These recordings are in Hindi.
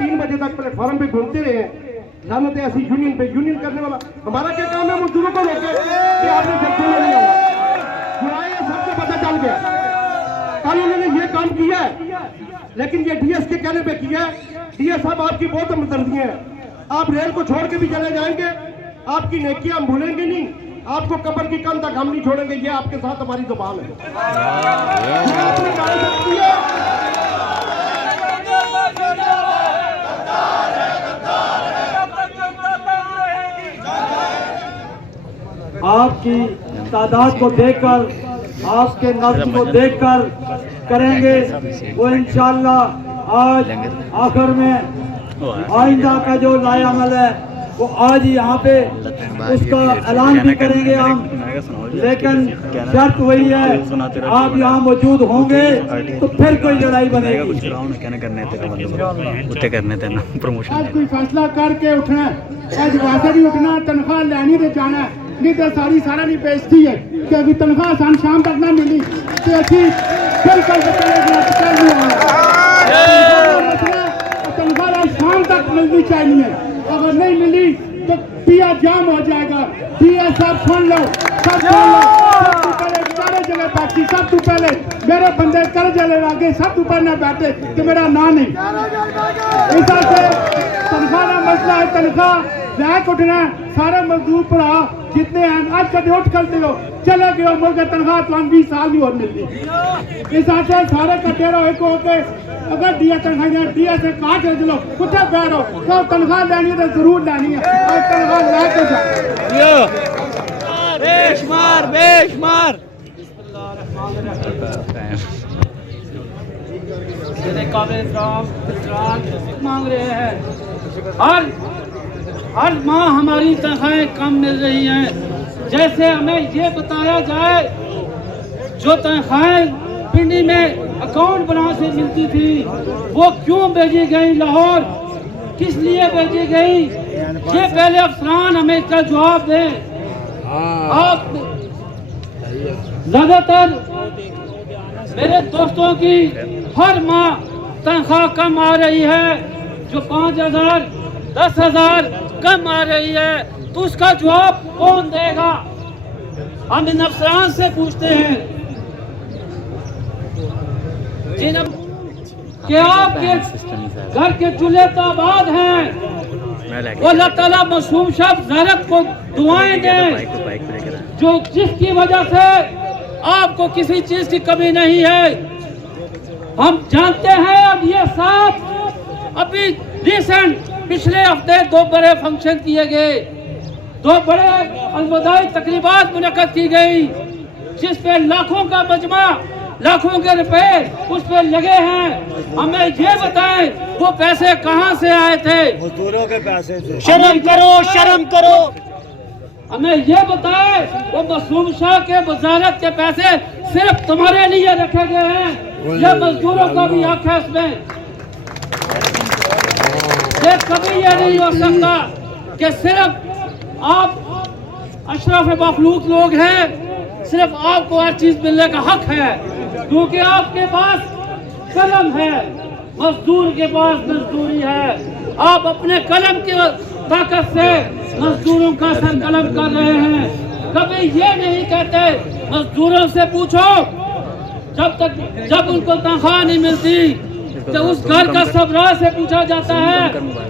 3 बजे तक प्लेटफॉर्म पे घूमते रहे लानत ऐसी यूनियन पे यूनियन करने वाला हमारा क्या काम है मजदूरों को रोके कि आपने फैक्ट्री में नहीं आना जुड़ाए सबको पता चल गया कल उन्होंने ये काम किया है लेकिन ये डीएस के कहने पे किया है। डीएस साहब आपकी बहुत हमदर्दी है आप रेल को छोड़ के भी चले जाएंगे आपकी नेकियां हम भूलेंगे नहीं आपको कब्र की कम तक हम नहीं छोड़ेंगे ये आपके साथ हमारी जुबान है। आपकी तादाद को देखकर आपके नफ्स को देखकर करेंगे वो इंशाअल्लाह आज आखिर में आइंदा का जो लायामल है वो आज ही यहाँ पे उसका ऐलान भी करेंगे हम लेकिन शर्त वही है आप यहाँ मौजूद होंगे तो फिर कोई लड़ाई बनेगी। आज कोई फैसला करके उठना आज वैसे भी उठना तनख्वाह लेनी तो जाना नहीं तो सारा नहीं बेचती है कि अभी तनख्वाह शाम तक ना मिली तो अच्छी तनख्वाह शाम तक मिलनी चाहिए अगर नहीं मिली तो पिया जाम हो जाएगा। पिया सब सुन लो सब जगह बैठी सब तू पहले मेरे बंदे कर जले आगे सब तू पहले बैठे कि मेरा ना नहीं इस तनख्वाह का मसला है तनख्वाह बैक उठना सारे मजदूर भरा जितने हैं आज कभी उठ करते हो चले गए हो मुझे तनख्वाह तो 20 साल नहीं और मिलती इस सारे कट्ठे रहो एक होके अगर दिया तनख्वाह दिया से कहा चलो कुत्ते बैठ रहो तो तनख्वाह लेनी है तो जरूर लेनी है और तनख्वाह लेके जाओ बेशुमार मांग रहे हैं हर माह हमारी तनख्वाहें कम मिल रही हैं जैसे हमें ये बताया जाए जो तनख्वाहें पिंडी में अकाउंट बना से मिलती थी वो क्यों भेजी गई लाहौर किस लिए भेजी गई ये पहले अफसरान हमें इसका जवाब दें। आप ज्यादातर मेरे दोस्तों की हर माह तनख्वाह कम आ रही है जो 5,000 10,000 कम आ रही है तो उसका जवाब कौन देगा हम इन अफसरान से पूछते हैं कि आपके घर के चूल्हे तो आबाद हैं वो अल्लाह ताला मासूम शब ज़रत को दुआएं दें जो जिसकी वजह से आपको किसी चीज की कमी नहीं है। हम जानते हैं अब ये साथ अभी रिसेंट पिछले हफ्ते 2 बड़े फंक्शन किए गए 2 बड़े अलविदाई तकरीबात मुनक्कद की गई जिस पे लाखों का मजमा लाखों के रुपए उस पे लगे हैं। हमें ये बताएं वो पैसे कहां से आए थे मजदूरों के पैसे थे। शर्म करो हमें ये बताएं वो मासूम शाह के वजारत के पैसे सिर्फ तुम्हारे लिए रखे गए हैं ये मजदूरों का भी हक है इसमें। ये कभी ये नहीं हो सकता कि सिर्फ आप अशरफ मखलूक लोग हैं सिर्फ आपको हर चीज मिलने का हक है क्योंकि आपके पास कलम है मजदूर के पास मजदूरी है आप अपने कलम की ताकत से मजदूरों का सर कलम कर रहे हैं। कभी ये नहीं कहते मजदूरों से पूछो जब उनको तनख्वाह नहीं मिलती तो उस घर का सबरा से पूछा जाता है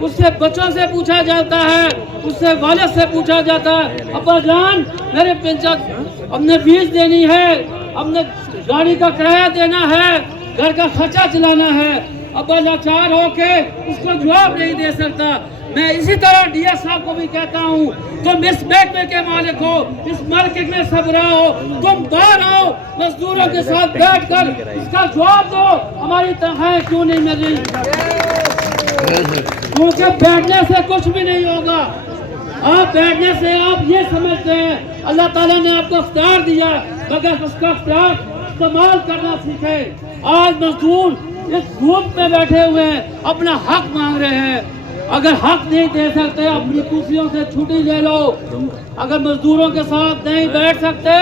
उससे बच्चों से पूछा जाता है उससे वालिद से पूछा जाता है अब्बा जान मेरे पेंशन हमने फीस देनी है हमने गाड़ी का किराया देना है घर का खर्चा चलाना है अब्बा लाचार होके उसको जवाब नहीं दे सकता। मैं इसी तरह डीएस साहब को भी कहता हूँ तुम इस महकमे के मालिक हो इस मार्केट में सबरा हो तुम बाहर आओ मजदूरों के साथ बैठकर इसका जवाब दो हमारी तनख्वाहें क्यों नहीं मिल रही क्योंकि बैठने से कुछ भी नहीं होगा। आप बैठने से आप ये समझते हैं अल्लाह ताला ने आपको इख्तियार दिया मगर उसका इख्तियार इस्तेमाल करना सीखे। आज मजदूर इस धूप में बैठे हुए हैं अपना हक मांग रहे हैं अगर हक नहीं दे सकते अपनी कुर्सियों से छुट्टी ले लो अगर मजदूरों के साथ नहीं बैठ सकते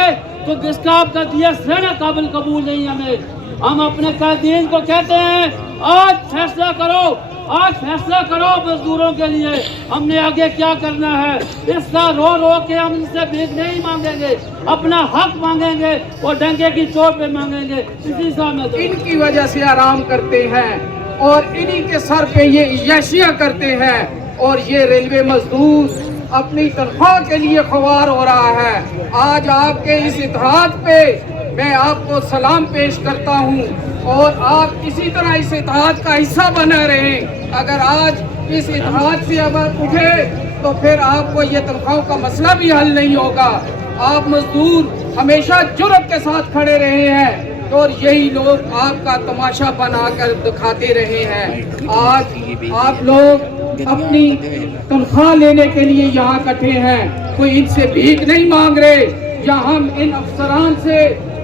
तो जिसका आपका दिया रहना काबिल कबूल नहीं हमें हम अपने कायदीन को कहते हैं आज फैसला करो, आज फैसला करो मजदूरों के लिए हमने आगे क्या करना है। इस तरह रो रो के हम इनसे भीख नहीं मांगेंगे, अपना हक मांगेंगे और डंके की चोट पे मांगेंगे। इसी साथ इनकी वजह से आराम करते हैं और इन्हीं के सर पे ये यशियां करते हैं और ये रेलवे मजदूर अपनी तनख्वाह के लिए ख्वार हो रहा है। आज आपके इस इत्तेहाद पे मैं आपको सलाम पेश करता हूँ और आप इसी तरह इस इत्तेहाद का हिस्सा बना रहें। अगर आज इस इत्तेहाद से अगर उठे तो फिर आपको ये तनख्वाहों का मसला भी हल नहीं होगा। आप मजदूर हमेशा जुर्रत के साथ खड़े रहे हैं और यही लोग आपका तमाशा बनाकर दिखाते रहे हैं। आज आप लोग अपनी तनख्वाह लेने के लिए यहाँ इकट्ठे हैं, कोई इनसे भीख नहीं मांग रहे या हम इन अफसरान से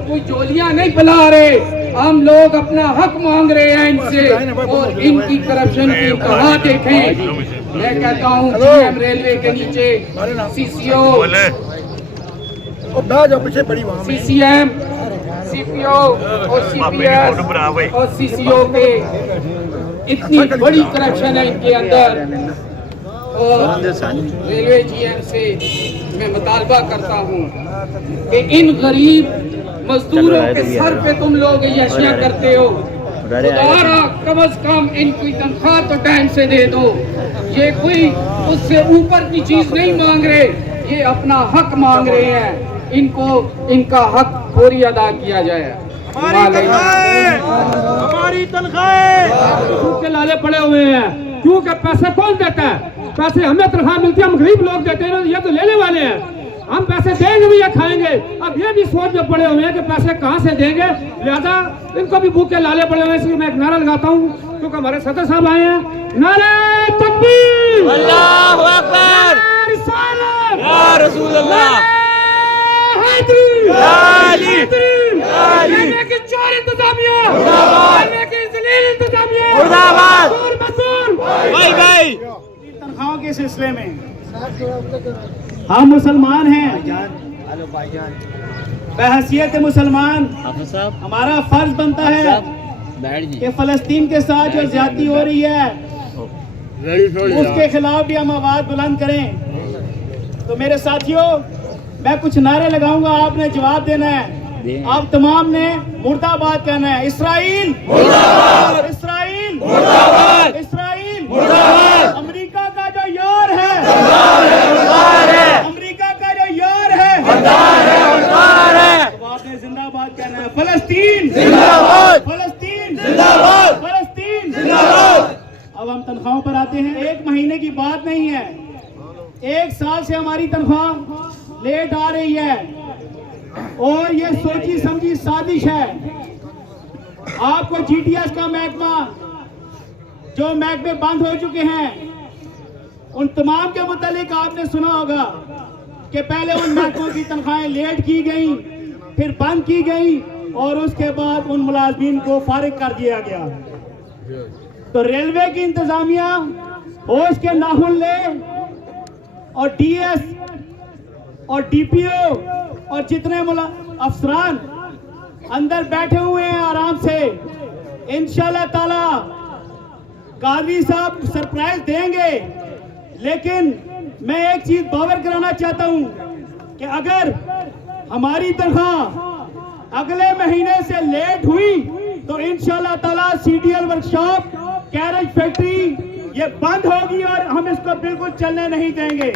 कोई जोलियां नहीं बुला रहे। हम लोग अपना हक मांग रहे हैं इनसे और इनकी करप्शन की इंतहा देखें। मैं कहता हूँ जीएम रेलवे के नीचे सीसीओ, सीसीएम, सीपीओ और सीपीएस और सीसीओ के इतनी बड़ी करप्शन है इनके अंदर। और रेलवे जीएम से मैं मुतालबा करता हूँ कि इन गरीब मजदूरों के सर पे तुम लोग यशियां करते हो, खुदारा कम से कम इनकी तनख्वाह तो टाइम से दे दो। ये कोई उससे ऊपर की चीज नहीं मांग रहे, ये अपना हक मांग रहे हैं। इनको इनका हक पूरी अदा किया जाए। हमारी तनख्वाहें के लाले पड़े हुए हैं क्योंकि पैसे कौन देता है? पैसे हमें तनख्वाह मिलती है, हम गरीब लोग देते हैं, ये तो लेने वाले हैं। हम पैसे देंगे भी या खाएंगे। अब ये भी सोच में पड़े हुए हैं कि पैसे कहाँ से देंगे, लिहाजा इनको भी भूख के लाले पड़े हुए हैं। इसलिए मैं एक नारा लगाता हूँ क्योंकि हमारे सदर साहब आए हैं। नारे तकबीर, अल्लाहू अकबर, या रसूल अल्लाह, की चोर इंतजामिया, की जलील इंतजामिया, भाई भाई तनख्वाहों के सिलसिले में हम मुसलमान हैं, बहैसियत मुसलमान हमारा फर्ज बनता है कि फलस्तीन के साथ जो ज्यादती हो रही है उसके खिलाफ भी हम आवाज बुलंद करें। तो मेरे साथियों, मैं कुछ नारे लगाऊंगा, आपने जवाब देना है। आप तमाम ने मुर्दाबाद कहना है। इसराइल मुर्दाबाद, इसराइल मुर्दाबाद, इसराइल मुर्दाबाद। अमेरिका का जो यार है, अमेरिका का जो यार है, तो आपने जिंदाबाद कहना है। फलस्तीन जिंदाबाद, फलस्तीन जिंदाबाद, फलस्तीन जिंदाबाद। अब हम तनख्वाहों पर आते हैं। एक महीने की बात नहीं है, 1 साल से हमारी तनख्वाह लेट आ रही है और ये सोची समझी साजिश है। आपको जीटीएस का महकमा, जो महकमे बंद हो चुके हैं, उन तमाम के मुतालिक आपने सुना होगा कि पहले उन महकमों की तनख्वाहें लेट की गई, फिर बंद की गई और उसके बाद उन मुलाजमीन को फारिग कर दिया गया। तो रेलवे की इंतजामिया होश के नाखून ले और डीएस और डीपीओ और जितने अफसरान अंदर बैठे हुए हैं आराम से, इंशाल्लाह ताला कादरी साहब सरप्राइज देंगे। लेकिन मैं एक चीज बावर कराना चाहता हूं कि अगर हमारी तनख्वाह अगले महीने से लेट हुई तो इंशाल्लाह ताला सीडीएल वर्कशॉप, कैरेज फैक्ट्री ये बंद होगी और हम इसको बिल्कुल चलने नहीं देंगे।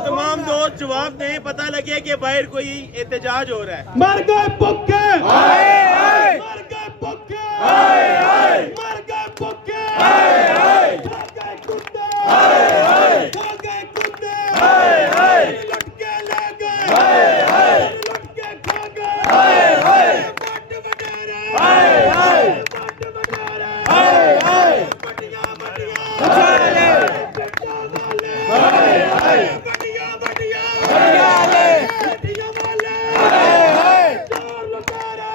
तमाम दोस्त जवाब दें, पता लगे कि बाहर कोई एहतजाज हो रहा है। मर गए पुक्के, मर गए पुक्के, मर गए पुक्के, खा गए कुत्ते, खा गए कुत्ते, लुट के ले गए, लुट के खा गए, बट बटेरे, बट बटेरे, बटिया बटिया, बटिया बटिया, बटिया वाले, चोर लुटेरे,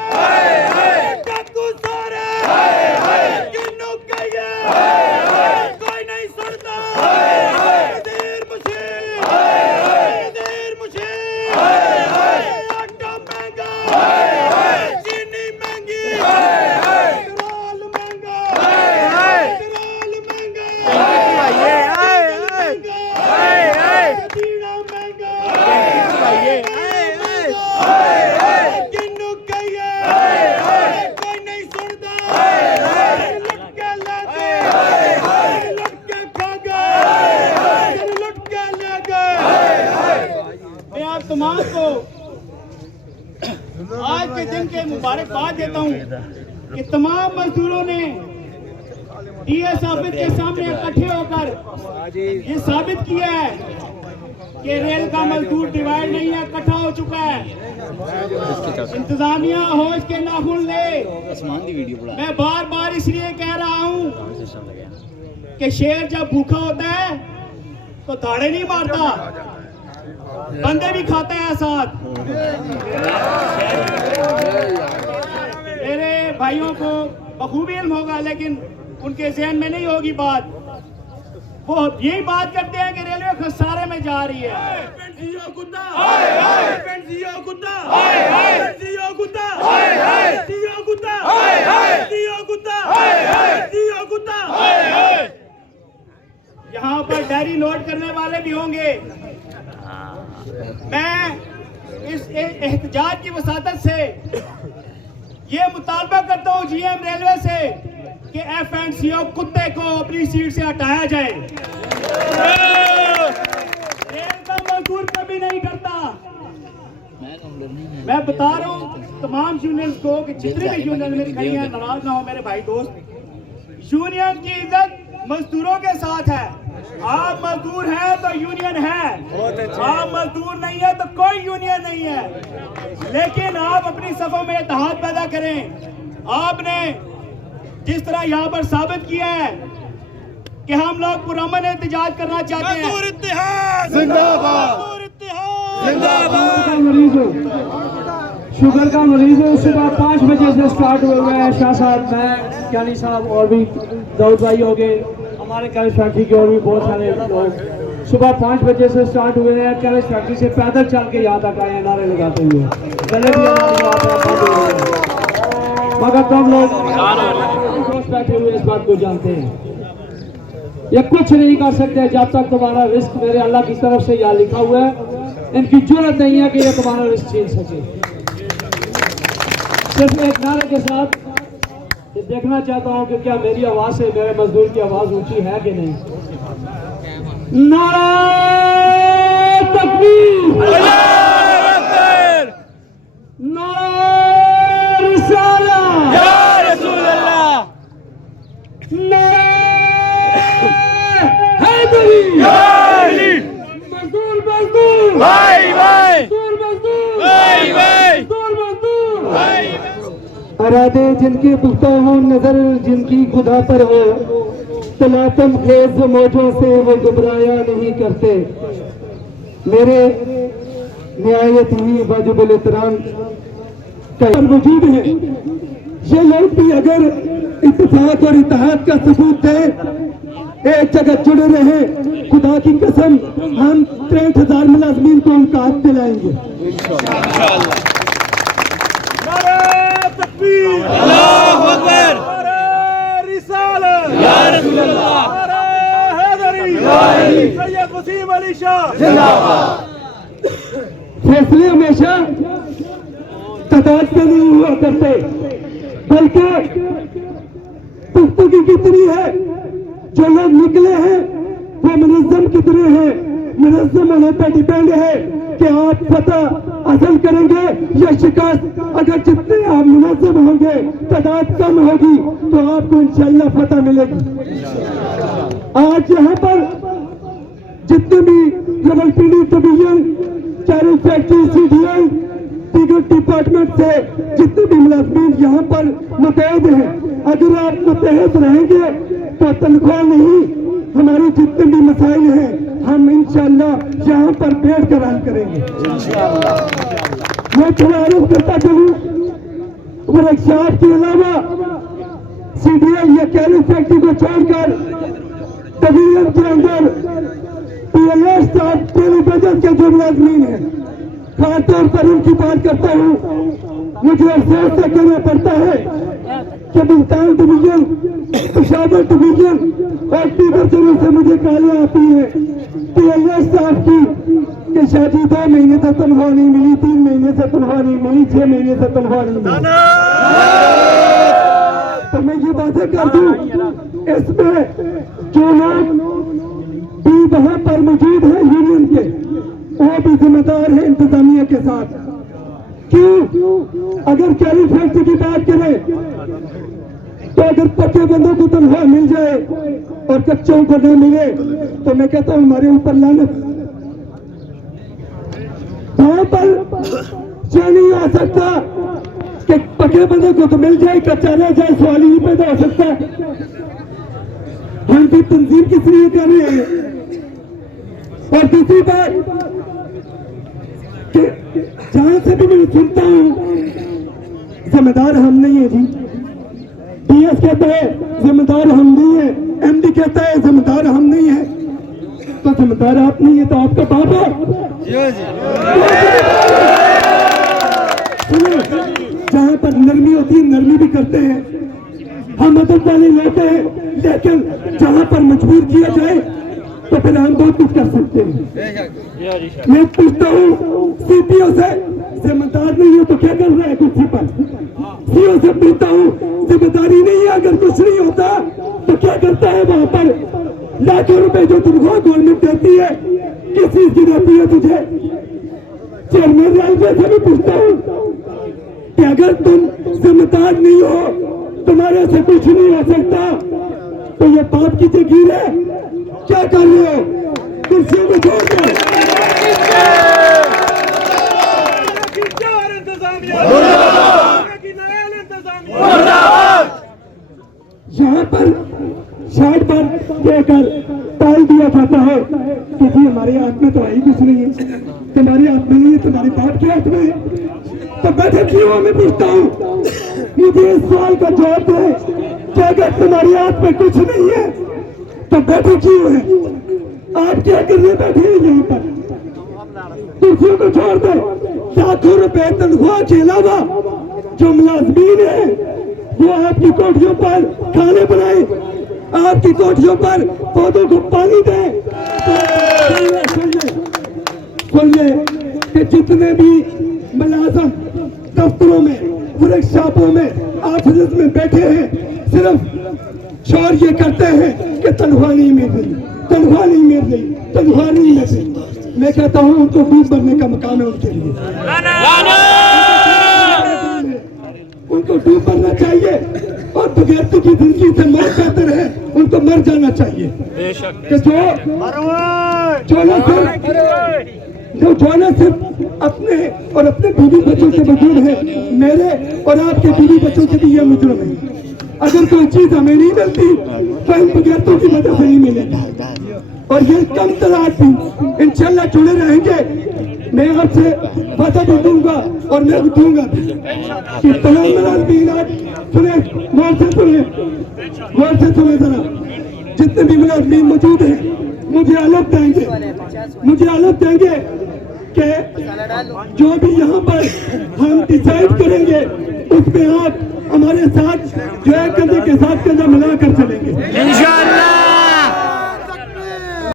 कि तमाम मजदूरों ने डीएस ऑफिस के सामने इकट्ठे होकर ये साबित किया है कि रेल का मजदूर डिवाइड नहीं है, इकट्ठा हो चुका है। इंतजामिया होश के नाखून ले। मैं बार बार इसलिए कह रहा हूँ कि शेर जब भूखा होता है तो दाड़े नहीं मारता, बंदे भी खाता है साथ। मेरे भाइयों को बखूबी इल्म होगा, लेकिन उनके जहन में नहीं होगी बात। वो यही बात करते हैं कि रेलवे खसारे में जा रही है। यहाँ पर डायरी नोट करने वाले भी होंगे। मैं इस एहतजाज की वसादत से ये मुतालबा करता हूँ जीएम रेलवे से कि FNCO कुत्ते को अपनी सीट से हटाया जाए। रेल का मजदूर कभी नहीं करता। मैं बता रहा हूँ तमाम यूनियंस को कि जितने भी यूनियन में खड़ी हैं, नाराज ना हो मेरे भाई दोस्त। यूनियन की इज्जत मजदूरों के साथ है। आप मजदूर हैं तो यूनियन है, आप मजदूर नहीं है तो कोई यूनियन नहीं है। लेकिन आप अपनी सफों में इत्तेहाद पैदा करें। आपने जिस तरह यहाँ पर साबित किया है कि हम लोग पुरअमन एहतजाज करना चाहते हैं। शुगर का मरीज है, सुबह 5 बजे से स्टार्ट हो गया है। शाह साहब, मैं क्यानी साहब और भी दाऊद भाई हो गए, हमारे कैरेज फैक्ट्री के और भी बहुत सारे लोग सुबह 5 बजे से स्टार्ट हुए हैं। कैरेज फैक्ट्री से पैदल चल के यहाँ तक आए हैं नारे लगाते हुए। मगर तुम लोग बैठे हुए इस बात को जानते हैं, ये कुछ नहीं कर सकते जब तक तुम्हारा रिस्क मेरे अल्लाह की तरफ से यहाँ लिखा हुआ है। इनकी जरूरत नहीं है कि ये तुम्हारा रिस्क छीन सके। सिर्फ एक नारे के साथ ये देखना चाहता हूँ कि क्या मेरी आवाज से मेरे मजदूर की आवाज ऊंची है कि नहीं। नारे तकबीर, नारे रिसालत, या रसूल अल्लाह, नारे हैदरी, मजदूर मजदूर भाई भाई, मजदूर मजदूर भाई भाई, मजदूर मजदूर भाई। अरादे जिनके पुख्ता हो, नजर जिनकी खुदा पर हो, तलातम खेज मौजों से वो घबराया नहीं करते। मेरे निहायत ही वाजिबुल एहतराम का वजूद है। ये लोग भी अगर इत्तेफाक और इत्तेहाद का सबूत दे, एक जगह जुड़े रहे, खुदा की कसम हम 63,000 मुलाजमीन को उनका हक दिलाएंगे। अल्लाहू अकबर, रिसालत, या रसूल अल्लाह, हैदरी, सैयद वसीम अली शाह जिंदाबाद। फैसले हमेशा तादाद पे नहीं हुआ करते, बल्कि पुख्तगी कितनी है। जो लोग निकले हैं वो मुनज़्ज़म कितने हैं, मुनज़्ज़म होने पर डिपेंड है कि आप फतह हासिल करेंगे या शिकस्त। अगर जितने आप मुनज़्ज़म होंगे, तादाद कम होगी, तो आपको इंशाअल्लाह फतह मिलेगी। आज यहाँ पर जितने भी Rawalpindi division, carriage factory, CDL, दीगर डिपार्टमेंट से जितने भी मुलाजमीन यहाँ पर मुतहद हैं, अगर आप मुतहद रहेंगे तो तनख्वाह नहीं, हमारे जितने भी मसाइल हैं हम इंशाअल्लाह यहाँ पर बैठ कर हल करेंगे। मैं थोड़ा अर्ज करता चलूँ, वर्कशॉप के अलावा CDL या कैरेज फैक्ट्री को छोड़कर डिवीजन के अंदर PLA स्टाफ, टेलीविजन के जो मुलाजमीन हैं, खासतौर पर उनकी बात करता हूँ। मुझे अफसोस से कहना पड़ता है कि मुल्तान डिवीजन, पेशावर डिवीजन और दीगर जगहों से मुझे गालियाँ आती हैं PLA स्टाफ की कि शादी 2 महीने से तनख्वाह नहीं मिली, 3 महीने से तनख्वाह नहीं मिली, 6 महीने से तनख्वाह नहीं मिली। तो मैं ये बातें कर दूं, इसमें जो लोग भी वहाँ पर मौजूद है यूनियन के, वो भी जिम्मेदार है इंतजामिया के साथ। क्यों? अगर कैरेज फैक्ट्री की बात करें है। तो अगर पक्के बंदों को तनख्वाह मिल जाए और कच्चों को न मिले तो मैं कहता हूँ हमारे ऊपर लानत। वहां पर क्या नहीं आ सकता कि पक्के बंदे को तो मिल जाए, कच्चा रह जाए, सवाल ही नहीं पैदा हो सकता। हम की तंजीम किस लिए कर रहे हैं? और दूसरी बात कि जहां से भी मैं सुनता हूं जिम्मेदार हम नहीं है जी। डीएस कहता है जिम्मेदार हम नहीं है, एमडी कहता है जिम्मेदार हम नहीं है। तो जिम्मेदार आप नहीं है तो आपका बाप है। जहां पर नरमी होती है नरमी भी करते हैं, हम मदद वाले लेते हैं, लेकिन जहां पर मजबूर किया जाए तो फिर हम बहुत कुछ कर सकते हैं। मैं पूछता हूँ सीपीओ से, जिम्मेदार नहीं हो तो क्या कर रहा है कुर्सी पर? सीओ से पूछता हूँ जिम्मेदारी नहीं है, अगर कुछ नहीं होता तो क्या करता है वहां पर? लाखों रुपए जो तनख्वाह गवर्नमेंट देती है किस चीज की देती है तुझे? चेयरमैन रेलवे से भी पूछता हूँ कि अगर तुम जिम्मेदार नहीं हो, तुम्हारे से कुछ नहीं हो सकता, तो ये बाप की जगीर है, क्या कर रहे हो? कुर्सियों में छोड़ दो। यहाँ पर 60 बार कहकर टाल दिया जाता है कि जी हमारे हाथ में तो आई कुछ नहीं है, तुम्हारे हाथ में नहीं है, तुम्हारे बाप के हाथ में है। तो बैठे क्यों? मैं पूछता हूँ, मुझे इस सवाल का जवाब दे कि अगर तुम्हारे हाथ में कुछ नहीं है तो बैठे क्यों है? आप क्या करने बैठे हैं यहाँ पर? कुर्सियों को छोड़ दो। लाखों रुपए तनख्वाह के अलावा जो मुलाजमीन है वो आपकी कोठियों पर खाने बनाए, आपकी कोठियों पर पौधों को पानी दे। सुन ले कि जितने भी मुलाजम दफ्तरों में, वर्कशॉपों में, ऑफिस में बैठे हैं, सिर्फ शोर ये करते हैं कि तनख्वाह नहीं मिल रही, तनख्वाह नहीं मिल रही, तनख्वाह नहीं मिल रही। मैं कहता हूँ उनको डूब भरने का मकाम है उनके लिए, उनको डूब भरना चाहिए और बगैर की जिंदगी से मौत बेहतर है, उनको मर जाना चाहिए। कि जो ना सिर्फ अपने और अपने बीवी बच्चों से मजबूर है, मेरे और आपके बीवी बच्चों से भी ये मुजरम है। अगर कोई चीज हमें नहीं मिलती तो इन बगैरतों की मदद नहीं मिलेगी। और ये कम तलाक भी इंशाल्लाह जुड़े रहेंगे। मैं आपसे वादा भी दूंगा और मैं भी दूंगा कि तमाम मुलाजमीन आज सुने, गौर से सुने जरा, जितने भी मुलाजमीन मौजूद हैं मुझे अलग देंगे कि जो भी यहाँ पर हम डिसाइड करेंगे उसमें आप हमारे साथ जो है कंधे के साथ कंधा मिलाकर चलेंगे।